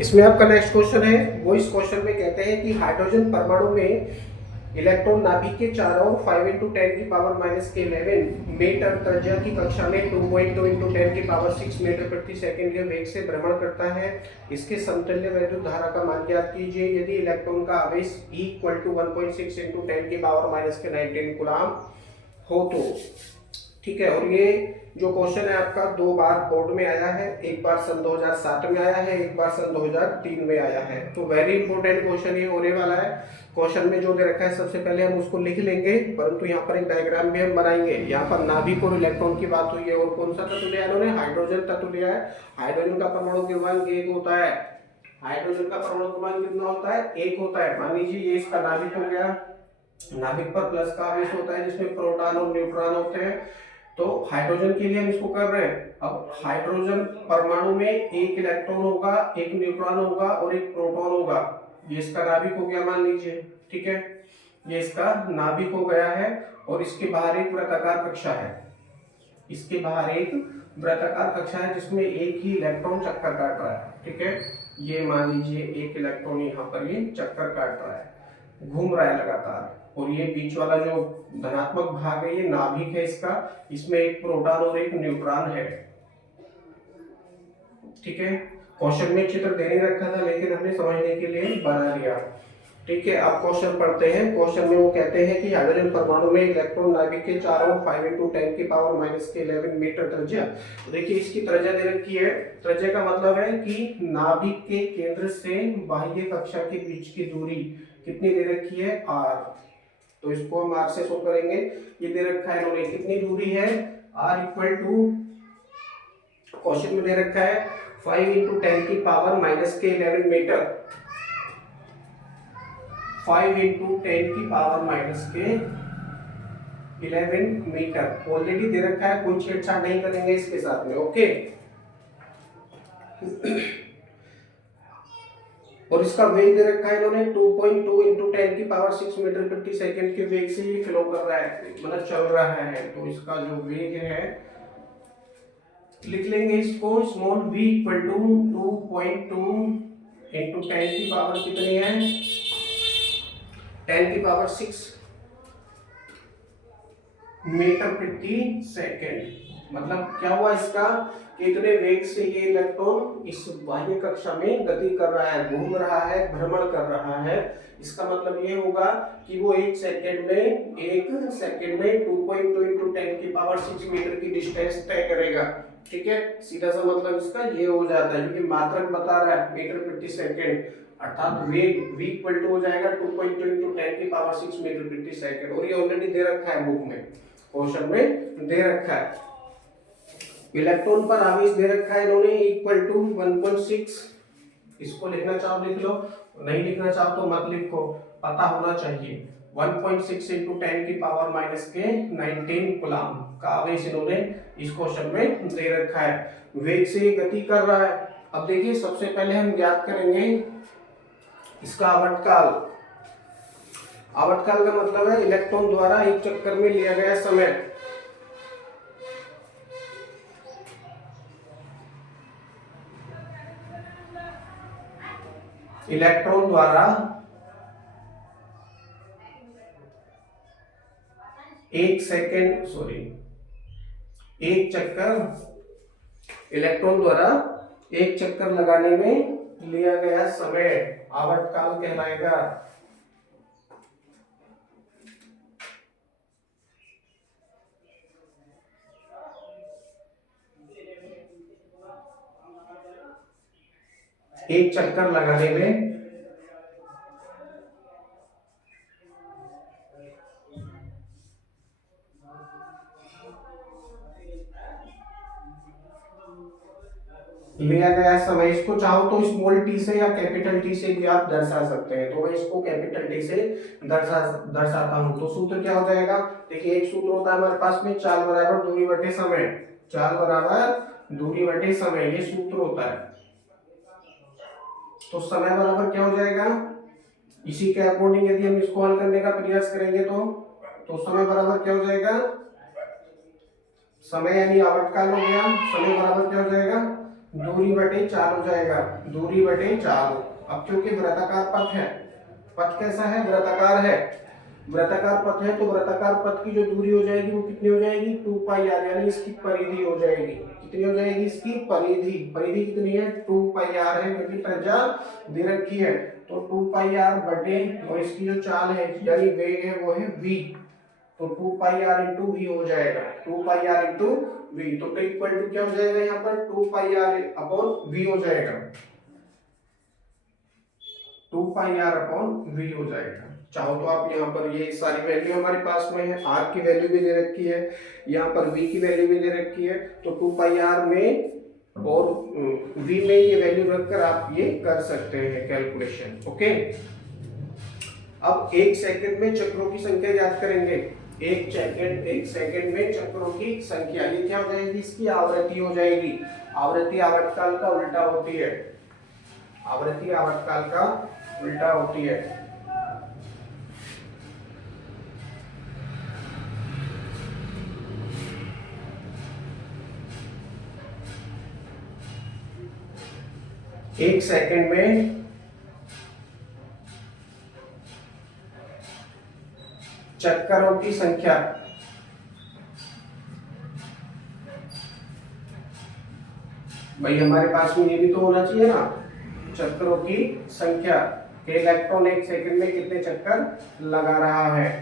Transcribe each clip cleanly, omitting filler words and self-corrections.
इसमें आपका next question है। वो इस क्वेश्चन में कहते हैं कि हाइड्रोजन परमाणु में इलेक्ट्रॉन नाभिक के चारों ओर 5 × 10⁻⁻11 मीटर त्रिज्या की कक्षा में 2.2 × 10⁻6 मीटर प्रति सेकंड के वेग से भ्रमण करता है। इसके समतुल्य वैद्युत धारा का मान ज्ञात कीजिए। यदि इलेक्ट्रॉन का आवेश E = 1.6 × 10⁻⁻19 कूलम हो तो। ठीक है, और ये जो क्वेश्चन है आपका दो बार बोर्ड में आया है, एक बार सन 2007 में आया है, एक बार सन 2003 में आया है। तो वेरी इंपॉर्टेंट क्वेश्चन ये होने वाला है। क्वेश्चन में जो दे रखा है सबसे पहले हम उसको लिख लेंगे, परंतु यहाँ पर एक डायग्राम भी हम बनाएंगे। यहाँ पर नाभिक और इलेक्ट्रॉन की बात हुई है, और कौन सा तत्व लिया इन्होंने? हाइड्रोजन तत्व लिया है। हाइड्रोजन का परमाणु क्रमांक 1 होता है। हाइड्रोजन का परमाणु क्रमांक कितना होता है? 1 होता है। मान लीजिए ये इसका नाभिक हो गया। नाभिक पर प्लस का आवेश होता है जिसमें प्रोटॉन और न्यूट्रॉन होते हैं। तो हाइड्रोजन के लिए हम इसको कर रहे हैं। अब हाइड्रोजन परमाणु में एक इलेक्ट्रॉन होगा, एक न्यूट्रॉन होगा और एक प्रोटॉन होगा। ये इसका नाभिक हो गया मान लीजिए। ठीक है, ये इसका नाभिक हो गया है, और इसके बाहर एक वृत्ताकार कक्षा है। इसके बाहर एक वृत्ताकार कक्षा है जिसमें एक ही इलेक्ट्रॉन चक्कर काट रहा है। ठीक है, ये मान लीजिए एक इलेक्ट्रॉन यहाँ पर ये चक्कर काट रहा है, घूम रहा है लगातार। और ये बीच वाला जो धनात्मक भाग है ये नाभिक है इसका, इसमें एक प्रोटॉन और एक न्यूट्रॉन है। ठीक है, क्वेश्चन में चित्र दे नहीं रखा था लेकिन हमने समझने के लिए बना लिया। ठीक है, अब क्वेश्चन पढ़ते हैं। क्वेश्चन में वो कहते हैं कि हाइड्रोजन परमाणु में इलेक्ट्रॉन नाभिक के चारों ओर 5 × 10⁻⁻11 मीटर त्रिज्या। देखिए इसकी त्रिज्या दे रखी है। त्रिज्या का मतलब है कि नाभिक के केंद्र से बाह्य कक्षा के बीच की दूरी कितनी दे रखी है? r। तो इसको हम r से शो करेंगे। ये दे रखा है इन्होंने, कितनी दूरी है? r इक्वल टू, क्वेश्चन में दे रखा है 5 × 10⁻⁻11 मीटर। 5 × 10⁻⁻11 मीटर ऑलरेडी दे रखा है, कोई छेड़छाड़ नहीं करेंगे इसके साथ में। ओके, और इसका वेग दे रखा है इन्होंने 2.2 × 10⁻6 मीटर प्रति सेकंड के वेग से ये फ्लो कर रहा है, मतलब चल रहा है। तो इसका जो वेग है लिख लेंगे इसको, स्मॉल v इक्वल टू 2.2 × 10⁻, कितनी है? 10⁻6 मीटर प्रति सेकंड। मतलब क्या हुआ इसका, कितने वेग से ये इलेक्ट्रॉन इस बाह्य कक्षा में गति कर रहा है, घूम रहा है, भ्रमण कर रहा है। इसका मतलब ये होगा कि वो एक सेकंड में 2.2 × 10⁻6 मीटर की डिस्टेंस तय करेगा। ठीक है, सीधा सा मतलब इसका ये हो जाता है, क्योंकि मात्रक बता रहा है मीटर प्रति सेकंड, अर्थात वेग v इक्वल टू हो जाएगा 2.2 × 10⁻6 मीटर प्रति सेकंड। और ये ऑलरेडी दे रखा है बुक में, क्वेश्चन में दे रखा है। इलेक्ट्रॉन पर आवेश दे रखा है इन्होंने इक्वल टू 1.6। इसको लिखना चाहो लिख लो, नहीं लिखना चाहो तो मत लिखो, पता होना चाहिए। 1.6 × 10⁻⁻19 कूलम का आवेश इन्होंने इस क्वेश्चन में दे रखा है। वेग से गति कर रहा है। अब देखिए सबसे पहले हम ज्ञात करेंगे इसका आवर्तकाल। आवर्तकाल का मतलब है इलेक्ट्रॉन द्वारा एक चक्कर में लिया गया समय। इलेक्ट्रॉन द्वारा एक चक्कर, इलेक्ट्रॉन द्वारा एक चक्कर लगाने में लिया गया समय आवर्तकाल कहलाएगा। एक चक्कर लगाने में लिया गया समय। इसको चाहो तो स्मॉल टी से या कैपिटल टी से भी आप दर्शा सकते हैं। तो मैं इसको कैपिटल टी से दर्शाता हूं। तो सूत्र क्या हो जाएगा? देखिए एक सूत्र होता है हमारे पास में, चाल बराबर दूरी बटे समय। चाल बराबर दूरी बटे समय, ये सूत्र होता है। तो समय बराबर क्या हो जाएगा? इसी के अकॉर्डिंग यदि हम इसको हल करने का प्रयास करेंगे तो समय बराबर क्या हो जाएगा? समय यानी आवर्तकाल हो गया। समय बराबर क्या हो जाएगा? दूरी बटे 4 हो जाएगा, दूरी बटे 4। अब क्योंकि वृत्ताकार पथ है, पथ कैसा है, वृत्ताकार है, वृत्ताकार पथ है, तो वृत्ताकार पथ की जो दूरी हो जाएगी वो कितनी हो जाएगी, 2 पाई आर, यानी इसकी परिधि हो जाएगी। कितनी हो जाएगी इसकी परिधि, परिधि कितनी है, 2 पाई आर है, क्योंकि त्रिज्या दे रखी है। तो 2 पाई आर बटे, और इसकी जो चाल है यानी वेग है वो है v, तो 2 पाई आर इंटू वी हो जाएगा, 2 पाई आर इंटू वी। तो इक्वल टू क्या हो जाएगा यहाँ पर, 2 पाई आर अपॉन वी हो जाएगा, 2 पाई आर अपॉन वी हो जाएगा। चाहो तो आप यहाँ पर ये सारी वैल्यू हमारे पास में है, आर की वैल्यू भी दे रखी है, यहाँ पर वी की वैल्यू भी दे रखी है, तो 2 पाई आर में और वी में ये वैल्यू रखकर आप ये कर सकते हैं कैलकुलेशन। ओके, अब 1 सेकंड में चक्रों की संख्या याद करेंगे। 1 सेकंड में चक्रों की संख्या, ये क्या हो जाएगी, इसकी आवृत्ति हो जाएगी। आवृत्ति आवर्तकाल का उल्टा होती है, आवृत्ति आवर्तकाल का उल्टा होती है। एक सेकंड में चक्करों की संख्या, भाई हमारे पास में ये भी तो होना चाहिए ना, चक्करों की संख्या के इलेक्ट्रॉन एक सेकंड में कितने चक्कर लगा रहा है,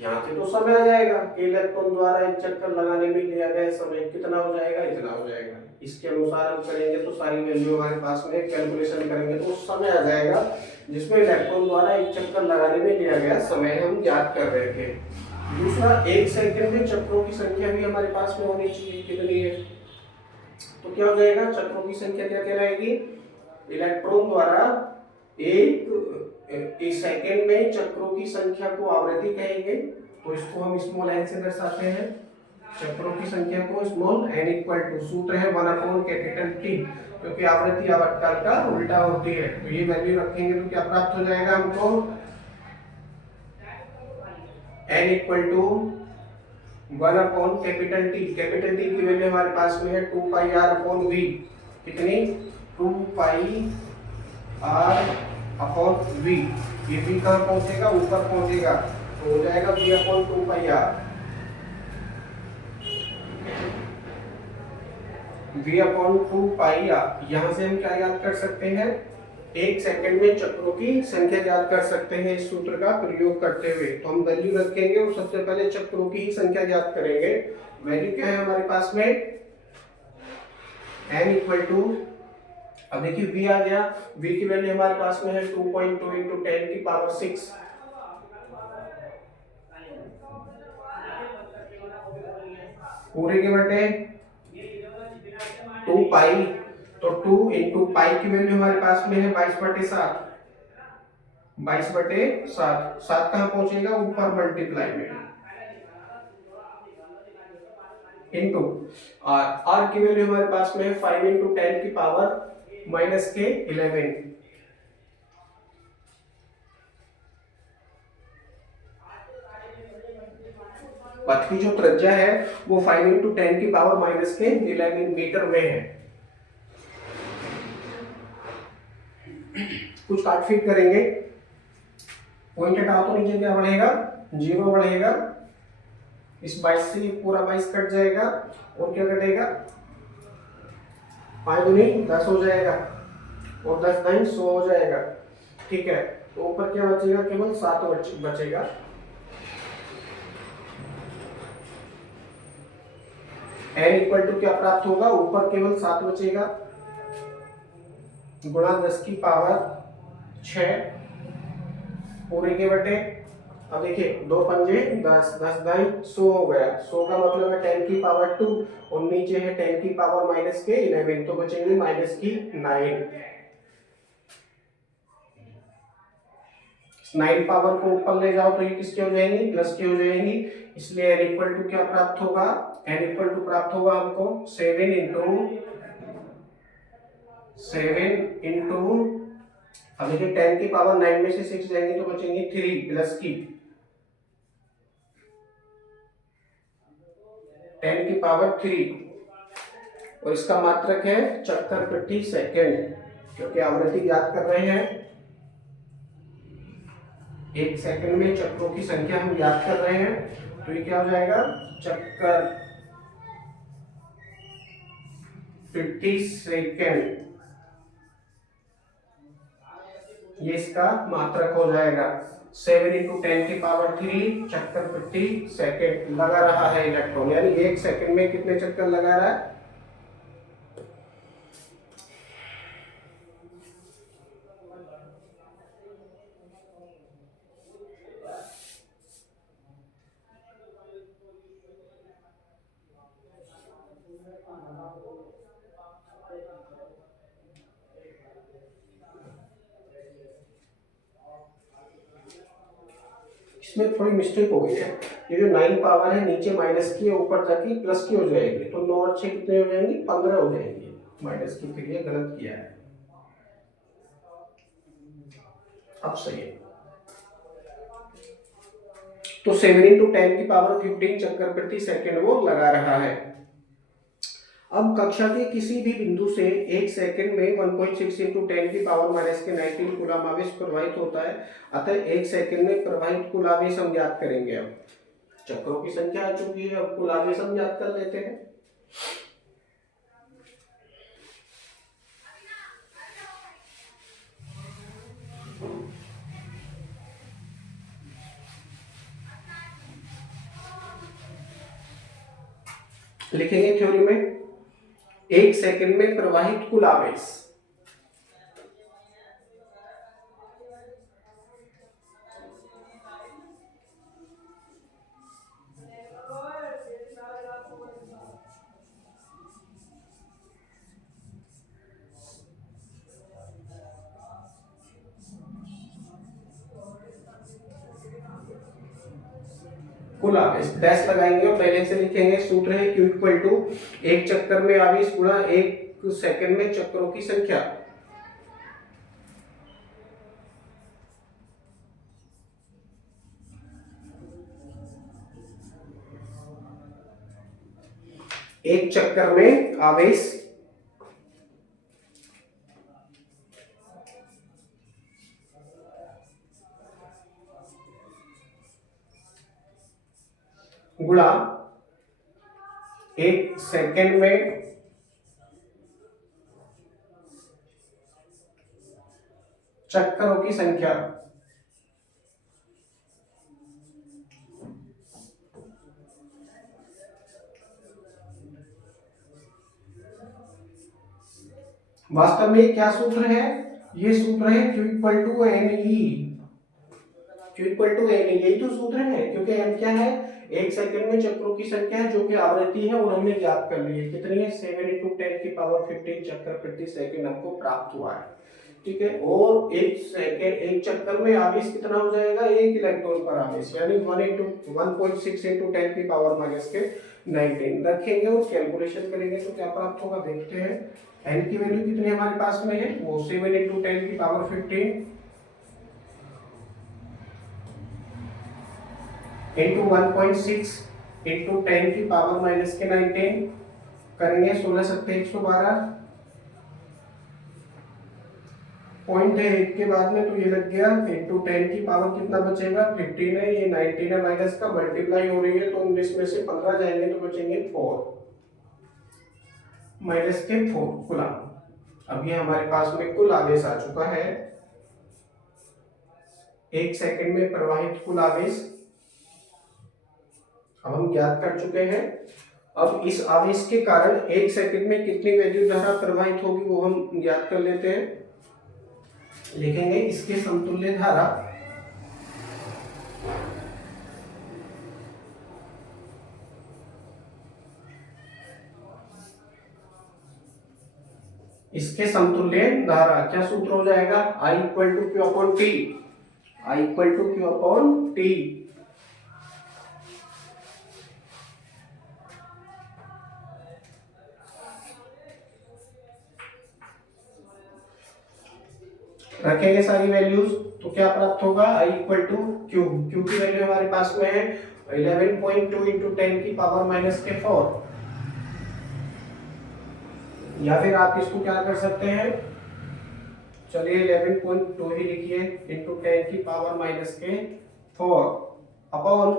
यहाँ से तो समय आ जाएगा कि इलेक्ट्रॉन द्वारा एक चक्कर लगाने में लिया गया समय कितना हो जाएगा, इतना हो जाएगा। इसके अनुसार हम करेंगे तो सारी वैल्यू हमारे पास में, कैलकुलेशन करेंगे तो समय आ जाएगा जिसमें इलेक्ट्रॉन द्वारा एक चक्कर लगाने में लिया गया समय हम याद कर रहे थे। दूसरा, 1 सेकंड में चक्रों की संख्या भी हमारे पास में होनी चाहिए, कितनी है, तो क्या हो जाएगा, चक्रों की संख्या क्या कहलाएगी, इलेक्ट्रॉन द्वारा एक सेकंड में चक्रों की संख्या को आवृत्ति कहेंगे, तो इसको हम स्मॉल n से दर्शाते हैं, चक्रों की संख्या को स्मॉल n इक्वल टू, सूत्र है 1 अपॉन कैपिटल T, क्योंकि आवृत्ति आवर्तकाल का उल्टा होती है। तो ये वैल्यू रखेंगे तो क्या प्राप्त हो जाएगा हमको, n equal to 1 upon capital T, capital T की वैल्यू हमारे पास में है 2 पाई r अपॉन v, कितनी, 2 पाई r अपॉन v। ये v कहाँ पहुंचेगा, ऊपर पहुंचेगा, तो हो जाएगा v अपॉन 2 पाई r, v अपॉन 2 पाई r। यहाँ से हम क्या याद कर सकते हैं, 1 सेकंड में चक्रों की संख्या याद कर सकते हैं इस सूत्र का प्रयोग करते हुए। तो हम वैल्यू रखेंगे और सबसे पहले चक्रों की ही संख्या याद करेंगे। वैल्यू क्या है हमारे पास में, n इक्वल टू, अब देखिए v आ गया, v की वैल्यू हमारे पास में है 2.2 इंटू 10 की पावर 6, पूरे के बटे 2 पाई, तो 2 इंटू पाई की वैल्यू हमारे पास में है 22 बटे 7, 22 बटे 7, 7 कहाँ पहुंचेगा, ऊपर मल्टीप्लाई में, इंटू r की वैल्यू हमारे पास में है 5 इंटू 10 की पावर माइनस के 11, पथ की जो त्रिज्या है वो 5 इंटू 10 की पावर माइनस के 11 मीटर में है। कुछ काटफीट करेंगे, पॉइंट हटाओ तो नीचे क्या बढ़ेगा, 0 बढ़ेगा, इस 22 से पूरा 22 कट जाएगा, और क्या कटेगा, 5 दूनी 10 हो जाएगा, और 10 9 100 हो जाएगा, ठीक है। तो ऊपर क्या बचेगा, केवल 7 बचेगा। n इक्वल टू क्या प्राप्त होगा, ऊपर केवल 7 बचेगा, गुणा 10 की पावर 6 पूरे के बटे, अब देखिए 2 पंजे 10, 10 9 100 हो गया, 100 का मतलब है 10 की पावर 2, और नीचे है 10 की पावर माइनस के 11, तो बचेंगे माइनस की 9 पावर को ऊपर ले जाओ तो ये किसके हो जाएंगी, प्लस की हो जाएंगी, इसलिए n इक्वल टू क्या प्राप्त होगा, n इक्वल टू प्राप्त होगा हमको 7 इंटू, अब देखिए 10 की पावर 9 में से 6 जाएंगे तो बचेंगे 3 प्लस की 10 की पावर 3, और इसका मात्रक है चक्कर प्रति सेकंड, क्योंकि आवृत्ति याद कर रहे हैं। एक सेकंड में चक्रों की संख्या हम याद कर रहे हैं, तो ये क्या हो जाएगा, चक्कर प्रति सेकंड, ये इसका मात्रक हो जाएगा। 7 × 10⁻³ चक्कर प्रति सेकंड लगा रहा है इलेक्ट्रॉन, यानी एक सेकंड में कितने चक्कर लगा रहा है। इसमें थोड़ी मिस्टेक हो गई है, ये जो 9 पावर है नीचे माइनस की है, ऊपर जाके प्लस की हो जाएगी, तो 9 और 6 कितने हो जाएंगे, 15 हो जाएंगे। माइनस की फिर ये गलत किया है, अब सही है। तो 7 × 10⁻15 चक्कर प्रति सेकंड वो लगा रहा है। अब कक्षा के किसी भी बिंदु से एक सेकंड में 1.6 × 10⁻⁻19 कूलम आवेश प्रवाहित होता है। अतः एक सेकंड में प्रवाहित कुल आवेश हम ज्ञात करेंगे। अब चक्रों की संख्या आ चुकी है, अब कुल आवेश हम ज्ञात कर लेते हैं। लिखेंगे थ्योरी में, एक सेकंड में प्रवाहित कुल आवेश कुल आवेश डैश लगाएंगे और पहले से लिखेंगे, सूत्र है Q = एक चक्कर में आवेश गुणा एक सेकंड में चक्रों की संख्या। एक चक्कर में आवेश गुणा एक सेकंड में चक्करों की संख्या। वास्तव में क्या सूत्र है, ये सूत्र है Q = NE। Q = NE, यही तो सूत्र है, क्योंकि n क्या है, एक सेकंड में चक्रों की संख्या है, जो कि आवृत्ति है, और हमने ज्ञात कर ली है कितनी है, 7 × 10⁻15 चक्कर प्रति सेकंड हमको प्राप्त हुआ है। ठीक है, और एक सेकंड एक चक्कर में आवेश कितना हो जाएगा, एक इलेक्ट्रॉन पर आवेश, यानी 1.6 × 10⁻19 रखेंगे और कैलकुलेशन करेंगे तो क्या प्राप्त होगा, देखते हैं। n की वैल्यू कितनी हमारे पास में है, वो 7 × 10⁻15 into 1.6 into 10⁻⁻19 करेंगे, 16 × 112 पॉइंट है एक के बाद में, तो ये लग गया इंटू 10 की पावर कितना बचेगा, 15 है, ये 19 है, माइनस का मल्टीप्लाई हो रही है, तो 19 में से 15 जाएंगे तो बचेंगे 4 माइनस के 4 कूलम। अब ये हमारे पास में कुल आवेश आ चुका है, एक सेकंड में प्रवाहित कुल आवेश अब हम ज्ञात कर चुके हैं। अब इस आवेश के कारण एक सेकंड में कितनी वैद्युत धारा प्रवाहित होगी वो हम ज्ञात कर लेते हैं। लिखेंगे इसके समतुल्य धारा क्या सूत्र हो जाएगा, I = Q/T, I = Q/T। रखेंगे सारी वैल्यूज तो क्या प्राप्त होगा, I = Q, Q की वैल्यू हमारे पास में है 11.2 × 10⁻⁻⁴, या फिर आप इसको क्या कर सकते हैं, चलिए 11.2 ही लिखिए, इंटू 10 की पावर माइनस के 4 अपॉन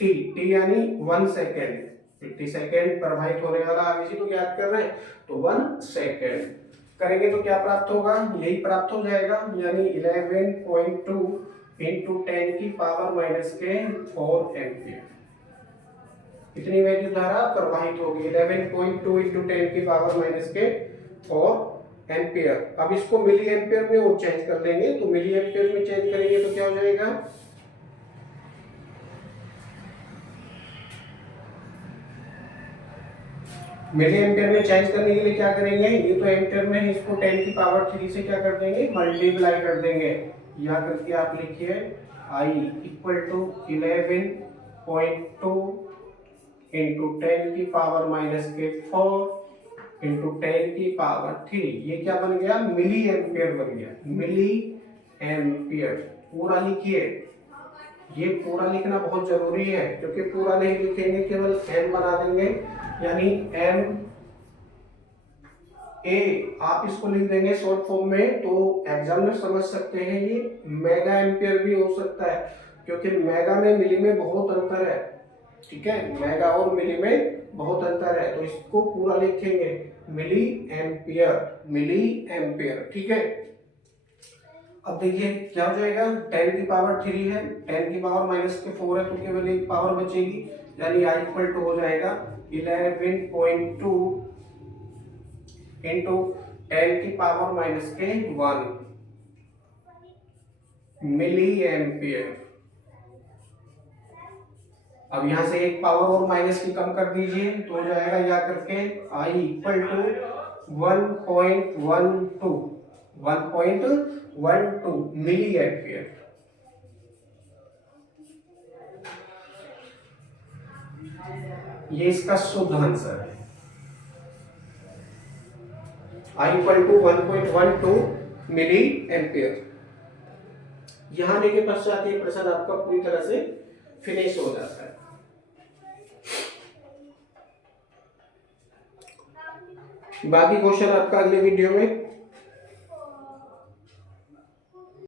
टी, टी यानी 1 सेकेंड, 50 सेकेंड प्रवाहित होने वाला आवेश को ज्ञात कर रहे हैं, तो 1 सेकेंड करेंगे तो क्या प्राप्त होगा, यही प्राप्त हो जाएगा, यानी 11.2 इंटू 10 की पावर माइनस के 4 एम्पियर, इतनी वैद्युत धारा प्रवाहित होगी। 11.2 इंटू 10 की पावर माइनस के 4 एम्पियर। अब इसको मिली एम्पियर में और चेंज कर लेंगे, तो मिली एम्पियर में चेंज करेंगे तो क्या हो जाएगा, मिली एम्पियर में चेंज करने के लिए क्या करेंगे, ये तो एम्पियर में है, इसको 10 की पावर 3 से क्या कर देंगे, मल्टीप्लाई कर देंगे। या करके आप लिखिए I इक्वल टू 11.2 इंटू 10 की पावर माइनस के 4 इंटू 10 की पावर 3, ये क्या बन गया, मिली एम्पियर बन गया, मिली एम्पियर। पूरा लिखिए, ये पूरा लिखना बहुत जरूरी है, क्योंकि पूरा नहीं लिखेंगे केवल एम बना देंगे, यानी एम ए आप इसको लिख देंगे शॉर्ट फॉर्म में, तो एग्जामिनर समझ सकते हैं ये मेगा एम्पियर भी हो सकता है, क्योंकि मेगा में मिली में बहुत अंतर है, ठीक है, मेगा और मिली में बहुत अंतर है, तो इसको पूरा लिखेंगे मिली एम्पियर, मिली एम्पियर, ठीक है। अब देखिए क्या हो जाएगा, 10 की पावर 3 है, 10 की पावर माइनस के 4 है, तो केवल एक पावर बचेगी, यानी आई इक्वल टू हो जाएगा 11.2 इंटू 10 की पावर माइनस के 1 मिली एम्पियर। अब यहां से एक पावर और माइनस की कम कर दीजिए, तो हो जाएगा या करके I equal to 1.12 milli ampere. ये इसका शुद्ध आंसर है, I equal to 1.12 milli ampere. यहां आने के पश्चात ये प्रश्न आपका पूरी तरह से फिनिश हो जाता है। बाकी क्वेश्चन आपका अगले वीडियो में